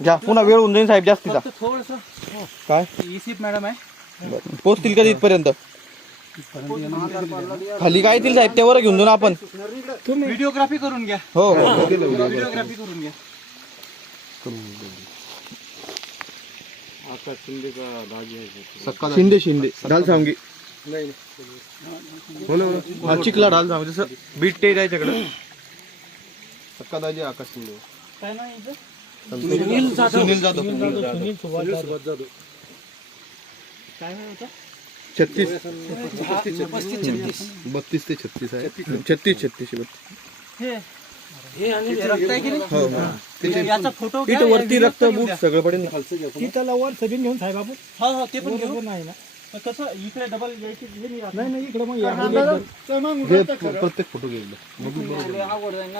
घ्या पुन्हा वेळ होऊन जाईल साहेब जास्तीचा फक्त थोडस काय? इसिप मॅडम आहे. बरं. पोचतील का तिथपर्यंत खाली काय येतील साहेब? त्यावर घेऊन जाऊ ना आपण. व्हिडिओग्राफी करून घ्या. हो हो. व्हिडिओग्राफी करून घ्या. शिंदे शिंदे. ढाल सांगी. हा चिखला ढाल सांग. जसं बीट ते त्याच्याकडे सक्का दाजी आकाश शिंदे. काय नाही इथं? सुनील जाधव. काय नाही होतं छत्तीस. बत्तीस ते छत्तीस आहे. छत्तीस. छत्तीस हे हे रक्त आहे की नाही? याचा फोटो घ्या इथं वरती रक्त सगळं पडेल. तिथं वर सगळी घेऊन साहेब आपण. हो हो ते पण घेऊ नाही ना कसं इकडे डबल यायची हे नाही इकडे मग हे प्रत्येक फोटो घेतला आवड आहे ना.